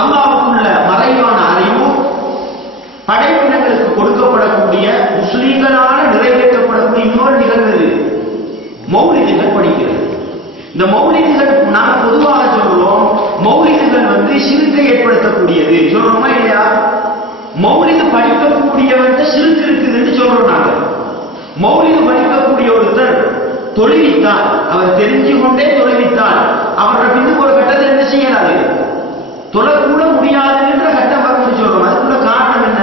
அல்லாஹ்வுக்குள்ள மறைவான அறிவு படைப்பினங்களுக்கு கொடுக்கப்படக்கூடிய முஸ்லிம்களால் நிறைவேற்றப்படக்கூடிய இன்னொரு நிகழ்வு மௌலிதுகள் படிக்கிறது. இந்த மௌலிதுகள் நாம் பொதுவாக சொல்றோம், மௌலிதுகள் வந்து ஷிர்க்கை ஏற்படுத்தக்கூடியது சொல்றோமா இல்லையா? மௌலிது படிக்கக்கூடியவன் ஷிர்க் இருக்குதுன்னு சொல்றோம் நாங்க. மௌலிது படிக்கக்கூடிய ஒருத்தர் தொழுவித்தால், அவர் தெரிஞ்சு கொண்டே தொழுவித்தால் அவரை பின்னுக்கு ஒரு கட்டத்தில் என்ன செய்யலாது, தொழக்கூட முடியாது என்ற கட்டம் வரும்னு சொல்றோம். அதுக்குள்ள காரணம் என்ன?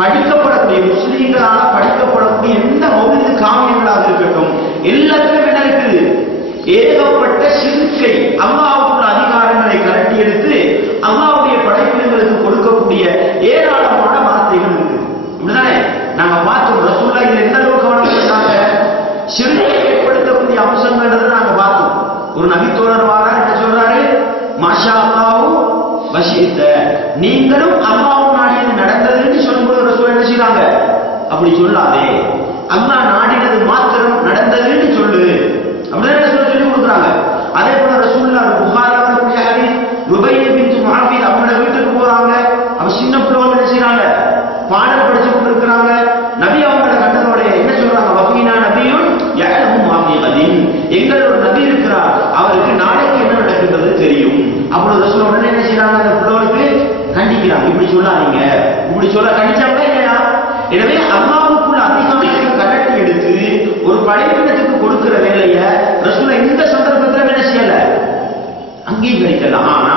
படிக்கப்படக்கூடிய முஸ்லீம்களால் படிக்கப்படக்கூடிய எந்த மௌலிது காவியங்களாக இருக்கட்டும் எல்லாத்துக்கும் என்ன இருக்குது? ஏகப்பட்ட ஷிர்க்கை, அல்லாஹ்வுக்குள்ள அதிகாரங்களை கரட்டி எடுத்து அல்லாஹ்வுடைய படைப்பினங்களுக்கு கொடுக்கக்கூடிய ஏராளமான வார்த்தைகள் இருக்கு. இப்படிதானே நாங்க பார்த்தோம். ரசூலுல்லாஹ் இதுல எந்த அளவுக்கு கவனம் எடுத்தாங்க? ஷிர்க்கை ஏற்படுத்தக்கூடிய அம்சங்கள் நாங்க பார்த்தோம். ஒரு நபித்தோழர் வாரா என்ன சொல்றாரு? மாஷா அல்லாஹு வஷீத, நீங்களும் அல்லாஹ் நாடியது நடந்ததுன்னு சொல்லும்போது ரசூல் என்ன செய்றாங்க? அப்படி சொல்லாதே, அல்லாஹ் நாடினது மாத்திரம் நடந்ததுன்னு சொல்லு. அப்படிதான் சொல்லி கொடுக்குறாங்க. அதே போல ரசூலுல்லாஹ் புகாரில வரக்கூடிய ஹதீஸ், ருபைய பின்த் முஆவித் அவங்களோட வீட்டுக்கு போறாங்க. அவ சின்ன பிள்ளைங்க என்ன செய்றாங்க? பாடம் படிச்சு கொண்டிருக்கிறாங்க. நபி அவங்களோட கண்டதோட என்ன சொல்றாங்க? வஃபீனா நபியுன் யஅலமு மா ஃபீ கதீன், எங்களோட நபி இருக்கிறார், அவருக்கு நாளைக்கு என்ன நடக்குது தெரியும். அப்படி ரசூல் உடனே என்ன செய்றாங்க? அந்த பிள்ளைகளுக்கு கண்டிக்கிறாங்க, இப்படி சொல்லாதீங்க, இப்படி சொல்ல கண்டிச்சாங்களா இல்லையா? எனவே அல்லாஹ்வுக்குள்ள அதிகாரத்தை கரட்டி எடுத்து ஒரு படைப்பினத்துக்கு கொடுக்கிற வேலையை ரசூல் இந்த சந்தர்ப்பத்தில் என்ன செய்யல, அங்கீகரிக்கல. ஆனா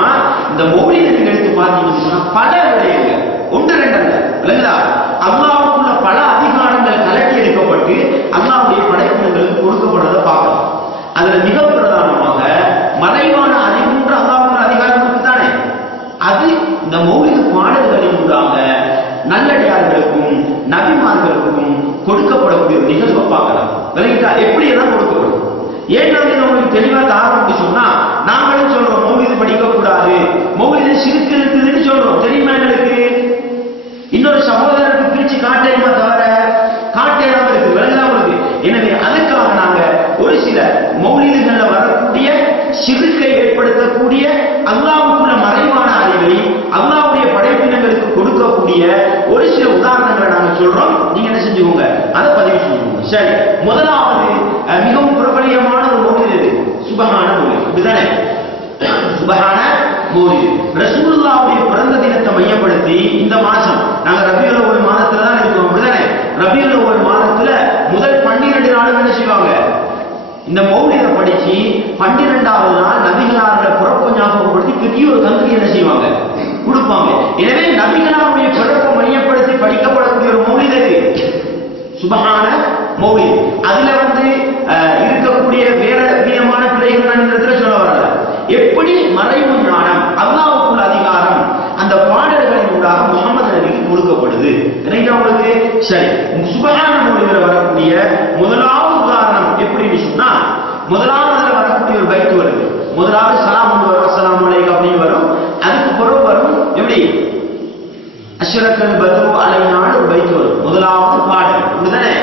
இந்த மௌலிதை நீங்க எடுத்து பார்த்தீங்கன்னு சொன்னா பல விடயங்கள், ஒன்று ரெண்டு அல்ல, இல்லைங்களா? அல்லாஹ்வுக்குள்ள பல அதிகாரங்கள் கலட்டி எடுக்கப்பட்டு அல்லாஹ்வுடைய படைப்பினங்களுக்கு கொடுக்கப்படுறதை பார்க்கலாம். அதுல மிக பிரதானமாக மறைவான அறிவுன்ற அல்லாஹ்வுடைய அதிகாரம் இருக்குதானே, அது இந்த மௌலிது பாடல்களின் ஊடாக நல்லடியார்களுக்கும் நபிமார்களுக்கும் கொடுக்கப்படக்கூடிய நிகழ்வை பார்க்கலாம். விளங்கிட்டா? எப்படி எல்லாம் கொடுக்கப்படும்? ஏன் உங்களுக்கு தெளிவாக ஆரம்பிச்சு சொன்னா, நாங்களும் சொல்றோம் மௌலிது படிக்க கூடாது, மௌலிது ஷிர்க் இருக்குதுன்னு சொல்றோம். தெரியுமா எங்களுக்கு? இன்னொரு சகோதரருக்கு பிரிச்சு காட்டேமா தவிர காட்டேடாம இருக்கு. விளங்குதா உங்களுக்கு? எனவே அதுக்காக நாங்க ஒரு சில மௌலிதுகள்ல வரக்கூடிய ஷிர்க்கை ஏற்படுத்தக்கூடிய அல்லாஹ்வுக்குள்ள மறைவான அறிவை அல்லாஹ்வுடைய படைப்பினங்களுக்கு கொடுக்கக்கூடிய ஒரு சில உதாரணங்களை நாங்க சொல்றோம். நீங்க என்ன செஞ்சுக்கோங்க, அதை பதிவு செஞ்சுக்கோங்க. சரி, முதலாவது மிகவும் பிரபலியமான ஒரு மௌலிது சுபஹான மௌலிது. இதுதானே சுபஹான மௌலிது. ரசூலுல்லாஹ்வுடைய பிறந்த தினத்தை மையப்படுத்தி இந்த மாசம் நாங்க ரபியுல் அவ்வல் மாதத்துல தான் இருக்கோம். அப்படிதானே? ரபியுல் அவ்வல் மாதத்துல முதல் 12 நாளும் என்ன செய்வாங்க? இந்த மௌலிதை படிச்சு 12வது நாள் நபிகளாரோட பிறப்பை ஞாபகப்படுத்தி பெரிய ஒரு கல்வி என்ன செய்வாங்க? கொடுப்பாங்க. எனவே நபிகளாருடைய பிறப்பை மையப்படுத்தி படிக்கப்படக்கூடிய ஒரு மௌலிது சுபஹான மௌலிது. அதுல வந்து இருக்கக்கூடிய வேற விதமான பிள்ளைகள் நான் இந்த இடத்துல சொல்ல வரல. எப்படி மறைவு ஞானம், அல்லாஹ்வுக்குள்ள அதிகாரம் அந்த பாடல்களின் ஊடாக முஹம்மது நபிக்கு கொடுக்கப்படுது. உங்களுக்கு சரி, சுபஹான மௌலிதுல வரக்கூடிய முதலாவது உதாரணம் எப்படின்னு சொன்னா, முதலாவதுல வரக்கூடிய ஒரு பைத்து வருது. முதலாவது சலாம் வரும், அஸ்ஸலாமு அலைக்கும் அப்படின்னு வரும். அதுக்கு பிறகு வரும் எப்படி அஷ்ரக்கல் பத்ரு அலைனான்னு ஒரு பைத்து வரும். முதலாவது பாடல். அப்படிதானே?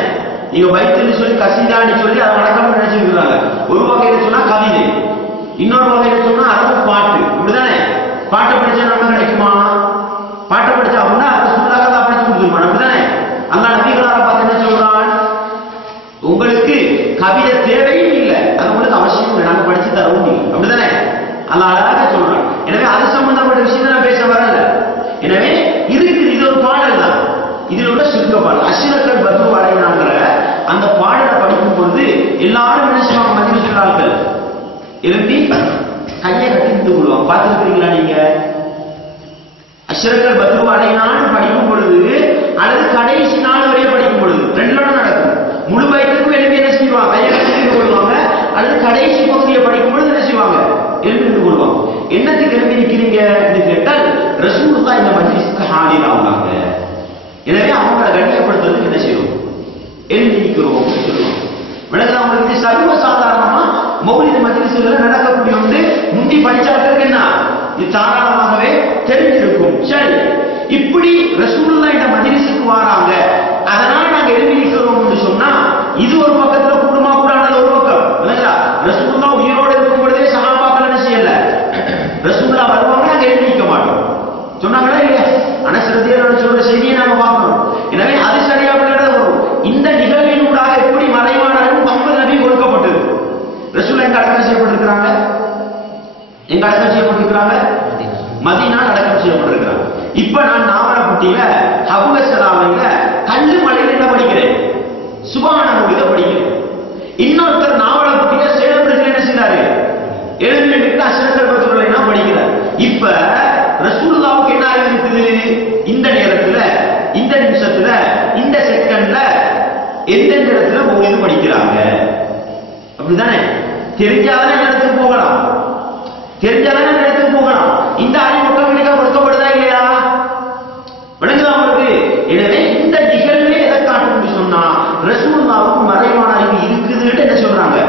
நீங்க பைத்துன்னு சொல்லி கசீதான்னு சொல்லி அதை வழக்கம் நினைச்சிருக்கிறாங்க. ஒரு வகையில சொன்னா கவிதை, இன்னொரு வகையில சொன்னா அரபு பாட்டு. இப்படிதானே? பாட்டை படிச்சா நம்ம கிடைக்குமா? பாட்டை படிச்சா அப்படின்னா அதை சுல்லாக தான் படிச்சு கொடுத்துருமா? அப்படிதானே? அந்த நபிகளார பார்த்து என்ன சொல்றான்? உங்களுக்கு கவிதை தேவையும் இல்லை, அது உங்களுக்கு அவசியம் இல்லை, நாங்க படிச்சு தரவும் இல்லை. அப்படிதானே? அல்ல அழகாக சொல்றான். எனவே அது சம்பந்தப்பட்ட விஷயத்தை நான் பேச வரல. எனவே இதுக்கு இது ஒரு பாடல் தான். இதில் உள்ள சுருக்க பாடல் அஷ்ரக்கல் பத்ரு அலைனாங்கிற அந்த பாடலை படிக்கும் பொழுது எல்லாரும் என்ன செய்வாங்க? மதியம் சொல்றார்கள் எழுப்பி கையை கட்டி நின்று கொள்வாங்க. பார்த்துருக்கீங்களா நீங்க? அஷ்ரக்கல் பத்ரு அலைனான்னு படிக்கும் பொழுது அல்லது கடைசி நாள் வரைய படிக்கும் பொழுது ரெண்டோட நடக்கும். முழு வயதுக்கும் எழுப்பி என்ன செய்வாங்க? கையை கட்டி நின்று கொள்வாங்க. அல்லது கடைசி பகுதியை படிக்கும் பொழுது என்ன செய்வாங்க? எழுப்பி நின்று கொள்வாங்க. என்னத்துக்கு எழுப்பி நிற்கிறீங்க என்று கேட்டால் ரசூலுல்லாஹ் இந்த மஜ்லிஸ்க்கு ஹாலில் ஆகுறாங்க. எனவே அவங்களை கண்ணியப்படுத்துறதுக்கு என்ன செய்வோம்? எழுப்பி நிற்கிறோம் சொல்லுவோம். விளக்குதா உங்களுக்கு? சர்வ சாதாரணமா மௌலிது மஜ்லிஸ்ல நடக்கக்கூடிய ஒன்று. முந்தி படிச்சாக்களுக்கு என்ன இது தாராளமாகவே தெரிஞ்சிருக்கும். சரி, இப்படி ரசூலுல்லாஹ் இந்த மஜ்லிஸ்க்கு வராங்க, அதனால நாங்க எழுப்பி நிற்கிறோம் என்று சொன்னா இது ஒரு பக்கத்துல கூடுமா கூடாது ஒரு பக்கம். ரசூலுல்லாஹ் உயிரோடு இருக்கும் பொழுதே சஹாபாக்கள் என்ன செய்யல? ரசூலுல்லாஹ் வருவாங்க, நாங்க எழுப்பி நிற்க மாட்டோம். இப்ப நான் நாவலப்பட்டியில ஹபுகசலாமில கல்லு மலையில என்ன படிக்கிறேன்? சுபான மொழித படிக்கிறேன். இன்னொருத்தர் நாவலப்பட்டியில சேலத்தில் என்ன செய்யறாரு? எழுதிட்டு அஷ்ரஃபுல் பத்ருல் என்ன படிக்கிறார். இப்ப ரசூலுல்லாஹ்வுக்கு என்ன இருக்குது? இந்த நேரத்துல, இந்த நிமிஷத்துல, இந்த செகண்ட்ல எந்த இடத்துல மௌலிது படிக்கிறாங்க. அப்படிதானே? தெரிஞ்சாதானே இடத்துக்கு போகலாம், தெரிஞ்சாதானே இடத்துக்கு போகலாம். இந்த ஆட்டோமேட்டிக்கா கொடுக்கப்படுதா இல்லையா? விளங்குதா உங்களுக்கு? எனவே இந்த நிகழ்வே எதை காட்டுன்னு சொன்னா ரசூலுல்லாஹ்வுக்கு மறைவான அறிவு இருக்குதுன்னு என்ன சொல்றாங்க?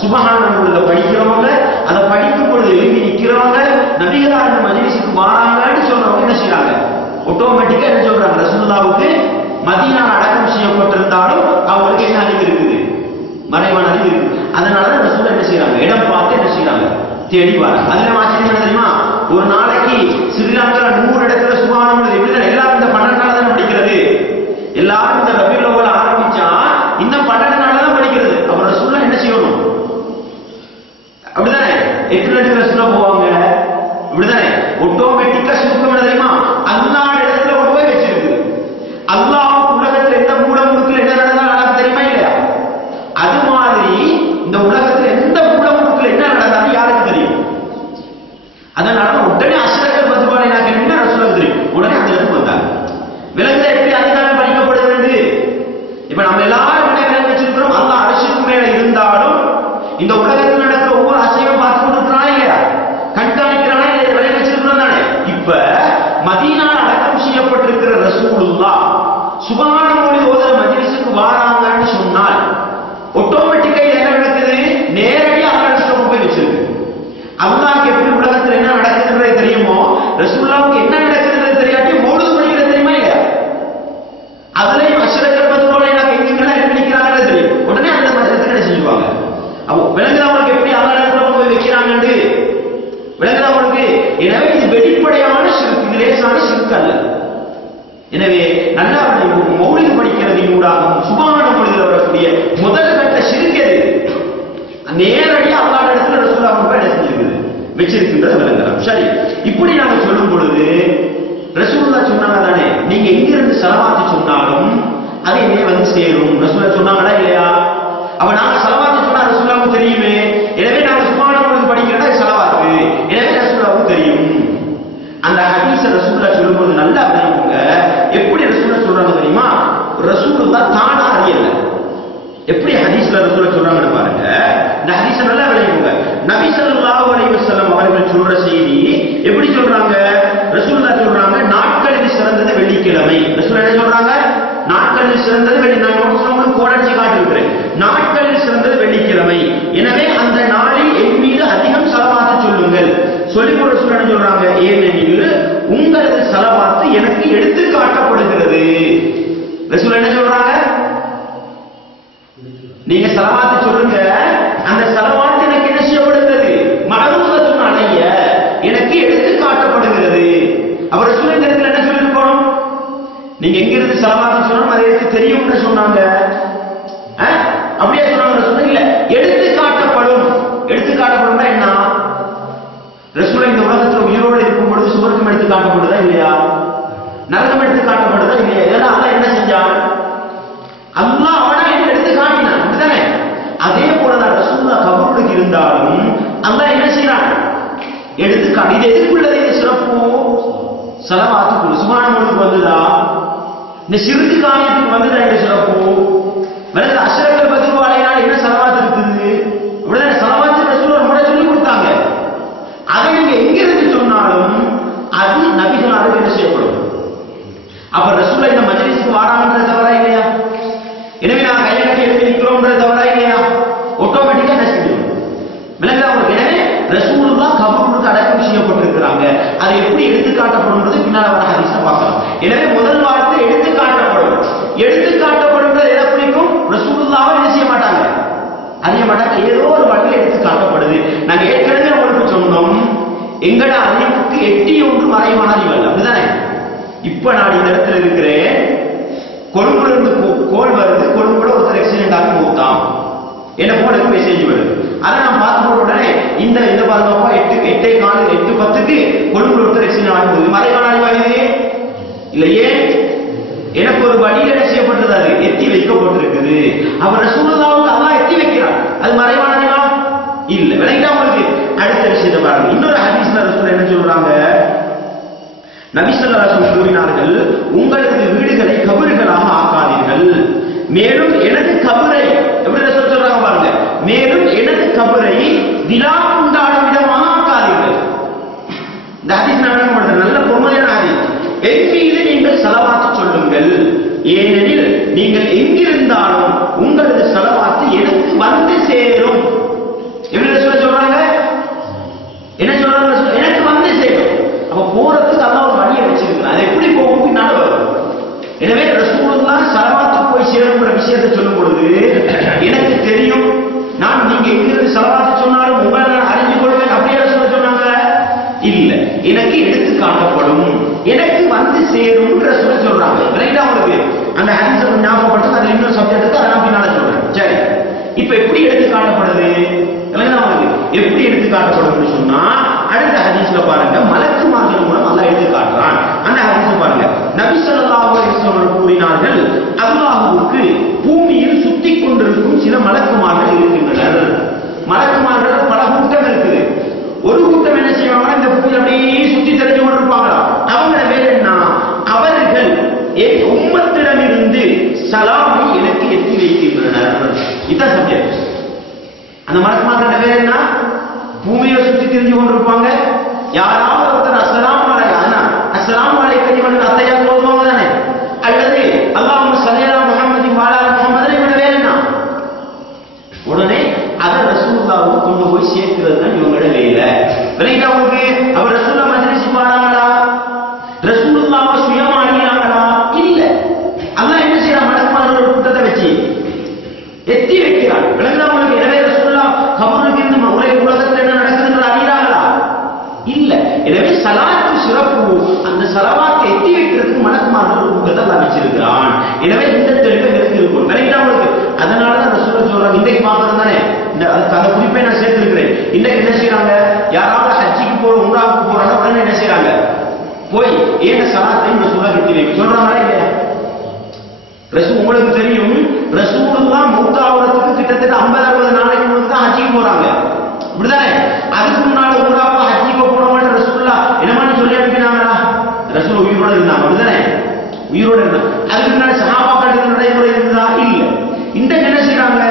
சுபஹானல்லாஹ் படிக்கிறவங்க, அதை படிக்கும் பொழுது எழுதி நிக்கிறவங்க, நபிகளார் மஜ்லிஸுக்கு வராங்கன்னு சொல்றவங்க என்ன செய்யறாங்க? ஆட்டோமேட்டிக்கா என்ன சொல்றாங்க? ரசூலுல்லாஹ்வுக்கு மதீனால அடக்கம் செய்யப்பட்டிருந்தாலும் அவங்களுக்கு என்ன அறிவு இருக்குது? மறைவான அறிவு இருக்கு. அதனாலதான் ரசூல் என்ன செய்யறாங்க? இடம் பார்த்து என்ன செய்யறாங்க? தேடி வராங்க. அதுல ஆச்சரியம் என்ன தெரியுமா? ஒரு நாளைக்கு ஸ்ரீலங்கால 100 இடத்துல சுபஹானல்லாஹ் எப்படிதான் எல்லாரும் இந்த 12 நாள் தான் படிக்கிறது. எல்லாரும் இந்த ரபியுல் அவ்வல் ஆரம்பிச்சா இந்த 12 நாள் தான் படிக்கிறது. அப்ப ரசூலுல்லாஹ் என்ன செய்யணும்? அப்படிதானே? 8 நாள் ரசூலுல்லாஹ் போவாங்க. இப்படிதானே? ஆட்டோமேட்டிக்கா சுருக்கம் என்ன தெரியுமா? அல்லாஹ் இடத்துல கொண்டு போய் வச்சிருக்கு. அல்லாஹ் உலகத்துல எந்த மூலமுடுக்குல என்ன நடந்தாலும் நமக்கு தெரியுமா இல்லையா? அது மாதிரி இந்த உலகத்துல எந்த மூலமுடுக்குல என்ன நடந்தாலும் யாருக்கு தெரியும்? அதனால உடனே அஷ்ரஃபுல் பத்ருல் நான் கேட்டீங்கன்னா ரசூலுல்லாஹ் தெரியும். உடனே அந்த இடத்துக்கு வந்தாங்க. விலங்குல எப்படி அதிகாரம் படிக்கப்படுகிறது? இப்ப நம்ம எல்லாரும் என்ன விலங்கு வச்சிருக்கிறோம்? அல்லாஹ் அர்ஷுக்கு மேல இருந்தாலும் இந்த உலகத்தில் நடக்கிற ஒவ்வொரு அசைவும் பார்த்து கொண்டிருக்கிறானா இல்லையா? கண்காணிக்கிறானா இல்லையா? விலங்கு வச்சிருக்கிறோம் தானே? இப்ப மதீனால அடக்கம் செய்யப்பட்டிருக்கிற ரசூலுல்லாஹ் சுபஹானல்லாஹ் ஓதுற மஜ்லிஸுக்கு வராங்கன்னு சொன்னால் ஆட்டோமேட்டிக்கா என்ன நடக்குது? நேரடியா அல்லாஹ்வுக்கு போய் வச்சிருக்கு. அல்லாஹ்க்கு எப்படி உலகத்துல என்ன நடக்குதுன்றது தெரியுமோ, ரசூலுல்லாஹ்வுக்கு என்ன நடக்குதுன்றது தெரியாட்டி மௌலித் படிக்கிறது தெரியுமா இல்லையா? அதுலயும் அஷ்ரஃபுல் பத்ருல் எனக்கு எங்கெல்லாம் எப்படி நிக்கிறாங்கன்னு தெரியும். உடனே அந்த மஜ்லிஸுக்கு என்ன செஞ்சுவாங்க? அப்போ விலங்குறவங்களுக்கு எப்படி அல்லாஹ் போய் வைக்கிறாங்கன்னு விலங்குறவங்களுக்கு. எனவே இது வெளிப்படையான ஷிர்க், இது லேசான ஷிர்க் அல்ல. எனவே நல்லா மௌலித் படிக்கிறதின் ஊடாக சுபஹான மொழியில் வரக்கூடிய முதல் கட்ட ஷிர்க் எது? நேரடியா அல்லாஹ் இடத்துல ரசூலுல்லாஹ் போய் என்ன செஞ்சிருக்குது? வச்சிருக்கின்றது விளங்கலாம். சரி, இப்படி நாம சொல்லும் பொழுது ரசூலுல்லாஹ் சொன்னாங்க தானே, நீங்க எங்கிருந்து ஸலவாத்து சொன்னாலும் அது என்னைய வந்து சேரும். ரசூலுல்லாஹ் சொன்னாங்களா இல்லையா? அப்ப நாங்க ஸலவாத்து சொன்னா ரசூலுல்லாஹ்வுக்கு தெரியுமே. எனவே நாங்க சுப்ஹானல்லாஹ் படிக்கிறதா ஸலவாத்து. எனவே ரசூலுல்லாஹ்வுக்கு தெரியும். அந்த ஹதீஸ ரசூலுல்லாஹ் சொல்லும்போது நல்லா விளங்குங்க. எப்படி ரசூலுல்லாஹ் சொல்றாங்க தெரியுமா? ரசூலுல்லாஹ் தானா அறியல. எப்படி ஹதீஸ்ல ரசூலுல்லாஹ் சொல்றாங்கன்னு பாருங்க. இந்த ஹதீஸ நல்லா விளங்குங்க. நபி ஸல்லல்லாஹு அலைஹி வஸல்லம் அவர்கள் சொல்ற செய்தி எப்படி சொல்றாங்க? ரசூலுல்லாஹ் சொல்றாங்க, நாட்களில் சிறந்தது வெள்ளிக்கிழமை. ரசூலுல்லாஹ் என்ன சொல்றாங்க? நாட்களில் சிறந்தது வெள்ளி. நான் உங்களுக்கு கோடடிச்சு காட்டியிருக்கிறேன். நாட்களில் சிறந்தது வெள்ளிக்கிழமை. எனவே அந்த நாளில் என் மீது அதிகம் ஸலவாத்து சொல்லுங்கள். சொல்லிக் கொடுத்து சொல்றாங்க, ஏனெனில் உங்களது ஸலவாத்து எனக்கு எடுத்து காட்டப்படுகிறது. ரசூலுல்லாஹ் என்ன சொல்றாங்க? நீங்க ஸலவாத்து சொல்லுங்க, அந்த ஸலவாத்து எனக்கு என்ன செய்யப்படுகிறது? மஅரூஃபத்துன் அலைய, எனக்கு எடுத்து காட்டப்படுகிறது. அப்ப ரசூலுல்லாஹ் இந்த இடத்துல என்ன சொல்லிருக்கோம்? நீங்க எங்க இருந்து ஸலவாத்து சொல்லணும் அது எனக்கு தெரியும்னு சொன்னாங்க. அப்படியே சொன்னாங்க ரசூலுல்லாஹ்? இல்ல, எடுத்து காட்டப்படும். எடுத்து காட்டப்படும்னா என்ன? ரசூலுல்லாஹ் இந்த உலகத்துல உயிரோடு இருக்கும் பொழுது சுவர்க்கம் எடுத்து காட்டப்படுதா இல்லையா? நரகம் எடுத்து காட்டப்படுதா இல்லையா? இதெல்லாம் அல்லாஹ் என்ன செஞ்சான்? அல்லாஹ் அவனா எடுத்து காட்டினான். அப்படிதானே? அதே போலதான் ரசூலுல்லாஹ் கபருக்கு இருந்தாலும் அல்லாஹ் என்ன செய்யறான்? எடுத்து காட்டி. இது எதுக்குள்ளது? இந்த சிறப்பு ஸலவாத்துக்கு சுப்ஹானல்லாஹ்வுக்கு வந்துதா? இந்த ஷிர்க் காரியத்துக்கு வந்துதா இந்த சிறப்பு? வேற அஷ்ரஃபுல் பத்ருல் அலைஹினால என்ன ஸலவாத் இருக்குது? அப்படிதானே? ஸலவாத் ரசூலுல்லாஹ் முறை சொல்லி கொடுத்தாங்க. அதை நீங்க எங்கிருந்து சொன்னாலும் அது நபிகளால் என்ன செய்யப்படும். அப்ப ரசூலுல்லாஹ் இந்த மஜ்லிஸுக்கு வராங்கன்றது தவறா இல்லையா? எனவே நான் கையை கட்டி எழுதி நிற்கிறோம்ன்றது தவறா இல்லையா? ஆட்டோமேட்டிக்கா என்ன செய்யும்? விளங்குதா? எனவே ரசூலுல்லாஹ் கபருக்கு அடக்கம் செய்யப்பட்டிருக்கிறாங்க. அதை எப்படி எடுத்து காட்டப்படும்ன்றது பின்னால வர ஹதீஸ பார்க்கலாம். எனவே முதல் வார்த்தை எடுத்து காட்டப்படும். எடுத்து காட்டப்படும்ன்றது எதை குறிக்கும்? ரசூலுல்லாஹ்வை என்ன செய்ய மாட்டாங்க? அறிய மாட்டாங்க. ஏதோ ஒரு வழியில் எடுத்து காட்டப்படுது. நாங்க ஏற்கனவே உங்களுக்கு சொன்னோம், எங்கட அறிவுக்கு எட்டி ஒன்று மறைவான அறிவு. அப்படிதானே? இப்ப நான் இந்த இடத்துல இருக்கிறேன், கொழும்புல இருந்து கோல் வருது, கொழும்புல ஒருத்தர் ஆக்சிடென்ட் ஆகி மூத்தான், என்ன போனுக்கு மெசேஜ் வருது. அதை நான் பார்த்த உடனே இந்த பாருங்கப்பா 8:10 கொழும்புல ஒருத்தர் ஆக்சிடென்ட் ஆகி போகுது. மறைவான அறிவாகுது. இல்லையே, எனக்கு ஒரு வழியில் என்ன செய்யப்பட்டிருக்காரு, எத்தி வைக்கப்பட்டிருக்குது. அவர் ரசூலுல்லாஹ்வுக்கு அல்லாஹ் எத்தி வைக்கிறார், அது மறைவானதா இல்ல. விளங்கிட்டா உங்களுக்கு? அடுத்த விஷயத்தை பாருங்க. இன்னொரு ஹதீஸ்ல ரசூல் என்ன சொல்றாங்க, நபி ஸல்லல்லாஹு அலைஹி வஸல்லம் கூறினார்கள், உங்களுக்கு வீடுகளை கபறுகளாக ஆக்காதீர்கள், மேலும் எனது கபரை, எப்படி ரசூல் சொல்றாங்க பாருங்க, மேலும் எனது கபரை விழா கொண்டாடும் விதமாக ஆக்காதீர்கள். இந்த ஹதீஸ் நடக்கப்படுது, நல்ல பொறுமையான ஹதீஸ். என் மீது நீங்கள் ஸலவாத் சொல்லுங்கள், ஏனெனில் நீங்கள் எங்கிருந்தாலும் உங்களது ஸலவாத் எனக்கு வந்து சேரும். எப்படி ரசூல் சொல்றாங்க, என்ன சொல்றாங்க, எனக்கு வந்து சேரும். அப்ப போறதுக்கு அல்லாஹ் ஒரு வழியை வச்சிருக்கிறார், அது எப்படி போகும், பின்னால வரும். எனவே ரசூலுல்லாஹ் ஸலவாத் போய் சேரும்ன்ற விஷயத்தை சொல்லும் பொழுது எனக்கு தெரியும், நான் நீங்க எங்கிருந்து ஸலவாத் சொன்னாலும் உங்களை நான் அறிஞ்சு கொள்வேன், அப்படியே ரசூல் சொன்னாங்க இல்ல, எனக்கு எடுத்து காட்டப்படும், எனக்கு வந்து சேரும் ரசூல் சொல்றாங்க. ரைட்டா உங்களுக்கு அந்த ஹதீஸை ஞாபகப்படுத்து, அது இன்னொரு சப்ஜெக்ட் இருக்கு, அதை நான் பின்னால சொல்றேன். சரி, இப்ப எப்படி எடுத்து காட்டப்படுது, எப்படி எடுத்து காட்டப்படும் சொன்னா அடுத்த ஹதீஸ்ல பாருங்க, மலக்குமார்கள் மூலம் அல்லாஹ் எடுத்து காட்டுறான். அந்த ஹதீஸை பாருங்க, நபி ஸல்லல்லாஹு அலைஹி வஸல்லம் கூறினார்கள், அல்லாஹ்வுக்கு பூமியில் சுத்தி கொண்டிருக்கும் சில மலக்குமார்கள் இருக்கின்றனர். மலக்குமார்கள் பல கூட்டம் இருக்குது. ஒரு கூட்டம் என்ன செய்வாங்க, இந்த பூமியில் அப்படியே சுத்தி தெரிஞ்சு கொண்டிருப்பாங்களா, அவங்க வேற என்ன, அவர்கள் என் உம்மத்திடமிருந்து சலாமை எனக்கு எத்தி வைக்கின்றனர். இதான் சப்ஜெக்ட். அந்த மலக்குமார்கள் வேற என்ன, பூமியில சுத்தி தெரிஞ்சு கொண்டிருப்பாங்க. யாராவது ஒருத்தர் அஸ்ஸலாமு அலைக்கும், அஸ்ஸலாமு அலைக்கும் அத்தையா சொல்லுவாங்க தானே, அல்லது அல்லாஹும்ம ஸல்லி அலா முஹம்மதின் வ அலா முஹம்மதின் இவங்க வேற என்ன, உடனே அதை ரசூலுல்லாஹ்வுக்கு கொண்டு போய் சேர்க்கிறது தான் இவங்களோட வேலை. விளங்கிட்டா உங்களுக்கு? அவர் ரசூலுல்லாஹ் மஜ்லிஸுக்கு வராங்களா, ரசூலுல்லாஹ் சுயமா அணியாங்களா, இல்ல, அல்லாஹ் என்ன செய்யறான், மலக்குமார்களோட கூட்டத்தை வச்சு எத்தி வைக்கிறான். விளங்குதா உங்களுக்கு? எனவே ரசூலுல்லாஹ் கபருக்கு இருந்து உலகத்தில் என்ன நடக்குதுன்னு அறிகிறாங்களா, இல்ல. எனவே ஸலாத்து சிறப்பு, அந்த ஸலவாத்தை எத்தி வைக்கிறதுக்கு மலக்குமார்கள் கூட்டத்தை அல்லாஹ் வச்சிருக்கிறான். எனவே இந்த தெளிவை இருக்கும். விளங்கிட்டா உங்களுக்கு? அதனாலதான் ரசூலுல்லாஹ் சொல்றாங்க, இன்றைக்கு பார்க்கறது தானே, அந்த குறிப்பை நான் சேர்த்திருக்கிறேன். இன்றைக்கு என்ன செய்யறாங்க, யாராவது ஹஜ்ஜிக்கு போற உம்ராவுக்கு போறாங்க, உடனே என்ன செய்யறாங்க, போய் ஏன ஸலாத்தையும் ரசூலுல்லாஹ் எத்தி வைக்க சொல்றாங்களா இல்லையா? உங்களுக்கு தெரியும், ரசூலுல்லாஹ் மௌத்தாவதுக்கு கிட்டத்தட்ட 50-60 நாளைக்கு முன்னாடி தான் ஹஜ்ஜிக்கு போறாங்க, இப்படிதானே? அதுக்கு முன்னால உம்ராவுக்கு ஹஜ்ஜிக்கு போறவங்க ரசூலுல்லாஹ் என்னமான்னு சொல்லி அனுப்பினாங்களா, ரசூல் உயிரோட இருந்தாங்க, அப்படிதானே? உயிரோட இருந்தாங்க. அதுக்கு முன்னாடி சஹாபாக்கள் நடைமுறை இருந்தா இல்ல. இந்த என்ன செய்யறாங்க,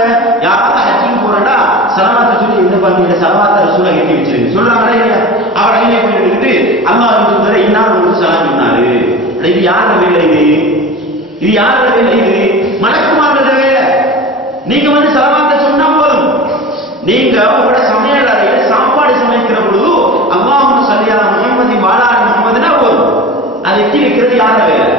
யாராவது ஹஜ்ஜிக்கு போறா ஸலவாத்தை சொல்லி என்ன பண்ணுங்க, ஸலவாத்தை ரசூலுல்லாஹ் எத்தி வச்சிருங்க சொல்றாங்களா இல்லையா? அவர் அங்கே போய் எடுத்துட்டு அல்லாஹ் ரசூலுல்லாஹ் இன்னார் உங்களுக்கு சலாம் சொன்னாரு. இது யாரோட வேலை, இது யாரோட வேலை, இது மலக்குமாரோட வேலை. நீங்க வந்து ஸலவாத்தை சொன்னா போதும். நீங்க உங்களோட சமையல் அறையில சாப்பாடு சமைக்கிற பொழுது அல்லாஹும்ம ஸல்லி அலா முஹம்மதின் வ அலா ஆலி முஹம்மதினா போதும். அதை எத்தி வைக்கிறது யாரோட வேலை?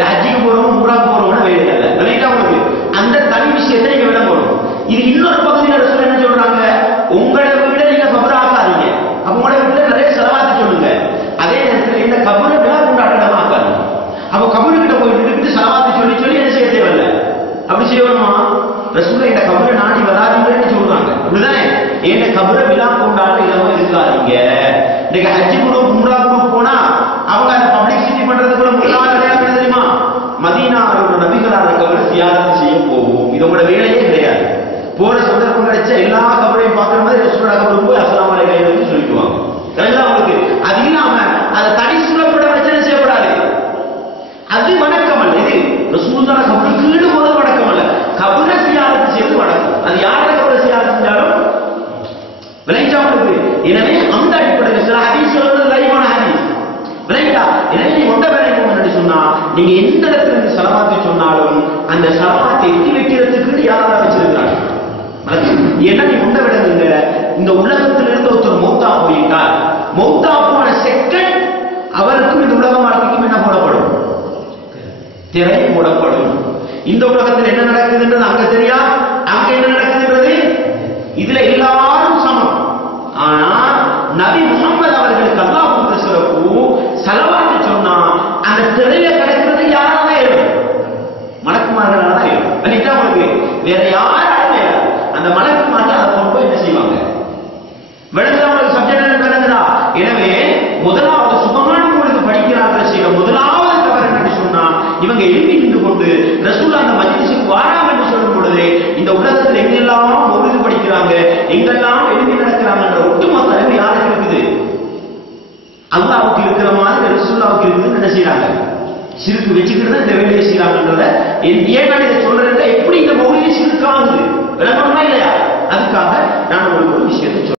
ஹஜ்ஜிக்கு போறவங்க உம்ராக்கு போறவங்க வேலை இல்லை. விளங்கிட்டா உங்களுக்கு? அந்த தனி விஷயத்தை நீங்க விட போறோம். இது இன்னொரு பகுதியில் ரசூல் என்ன சொல்றாங்க, உங்களை விட நீங்க கபரை ஆக்காதீங்க, அப்ப உங்களை விட நிறைய ஸலவாத் சொல்லுங்க. அதே நேரத்தில் இந்த கபரை விழா கொண்டாடமா ஆக்காதீங்க. அப்ப கபருக்கிட்ட போய் நின்றுட்டு ஸலவாத் சொல்லி சொல்லி என்ன செய்ய தேவையில்லை, அப்படி செய்யணுமா? ரசூல் இந்த கபரை நாடி வராதீங்கன்னு சொல்றாங்க, அப்படிதானே? ஏன் கபரை விழா கொண்டாட இல்லாம இருக்காதீங்க. இன்னைக்கு ஹஜ்ஜி குரூப் உம்ரா குரூப் போனா அவங்க அந்த பப்ளிசிட்டி பண்றதுக்குள்ள முக்கியமான வேலை தெரியுமா, மதீனாவோட நபிகளான கபரை தியாகம் செய்ய போவோம். இது உங்களோட வேலையே கிடையாது. போற சந்தர்ப்பம் கிடைச்ச எல்லா கபரையும் பார்க்குற மாதிரி ரசூலுல்லாஹ் கபருக்கு போய் அஸ்ஸலாமு அலைக்கும் சொல்லிக்குவாங்க. அதெல்லாம் உங்களுக்கு அது இல்லாம அதை தனி சூழப்பட வச்சு செய்யப்படாது, அது வணக்கம் அல்ல. இது ரசூலுல்லாஹ் கபருக்கு ஈடு போது வணக்கம் அல்ல, கபரை தியாகம் செய்வது வணக்கம். அது யாரை கபரை தியாகம் செஞ்சாலும் விளைஞ்சா உங்களுக்கு. எனவே அந்த அடிப்படையில் சில ஹதீஸ் சொல்றது லைவான ஹதீஸ், விளையா? எனவே நீ ஒன்றை வேலைக்கு சொன்னா நீங்க எந்த இடத்துல இருந்து ஸலவாத்தை சொன்னாலும் அந்த ஸலவாத்தை எத்தி வைக்கிறதுக்கு யாரா வச்சிருக்காங்க. ஏன்னா நீ ஒன்றை விடுங்க, இந்த உலகத்திலிருந்து ஒருத்தர் மௌத்தா போயிட்டார், மௌத்தா போன செகண்ட் அவருக்கும் இந்த உலக வாழ்க்கைக்கும் என்ன போடப்படும், திரை போடப்படும். இந்த உலகத்தில் என்ன நடக்குதுன்றது அங்க தெரியா, அங்க என்ன நடக்குதுன்றது இதுல எல்லாரும் சமம். ஆனா நபி முஹம்மது அவர்களுக்கு அல்லாஹ் கொடுத்த சிறப்பு, ஸலவாத் சொன்னா அந்த திரைய கடக்கிறது யாரால இருக்கும், மலக்குமார்களால தான் இருக்கும். அதுதான் உங்களுக்கு வேற யாராலும் இல்லை. அந்த மலக்குமார்கள் அதை கொண்டு போய் என்ன செய்வாங்க, விளங்குதா உங்களுக்கு? சப்ஜெக்ட் விளங்குதா? எனவே முதலாவது சுகமான உங்களுக்கு படிக்கிறார்கள் செய்ய முதலாவது அல்லாஹ்வுக்கு இருக்கிற மாதிரி ரசூலுல்லாஹ்வுக்கு இருக்குதுன்னு என்ன செய்யறாங்க? சிறுக்கு வச்சுக்கிட்டு தான் இந்த வேலையை செய்யறாங்கன்றத ஏன் நான் இதை சொல்றேன், எப்படி இந்த மௌலிகை சிறுக்காகுது விளக்கணுமா இல்லையா? அதுக்காக நான் உங்களுக்கு ஒரு விஷயத்தை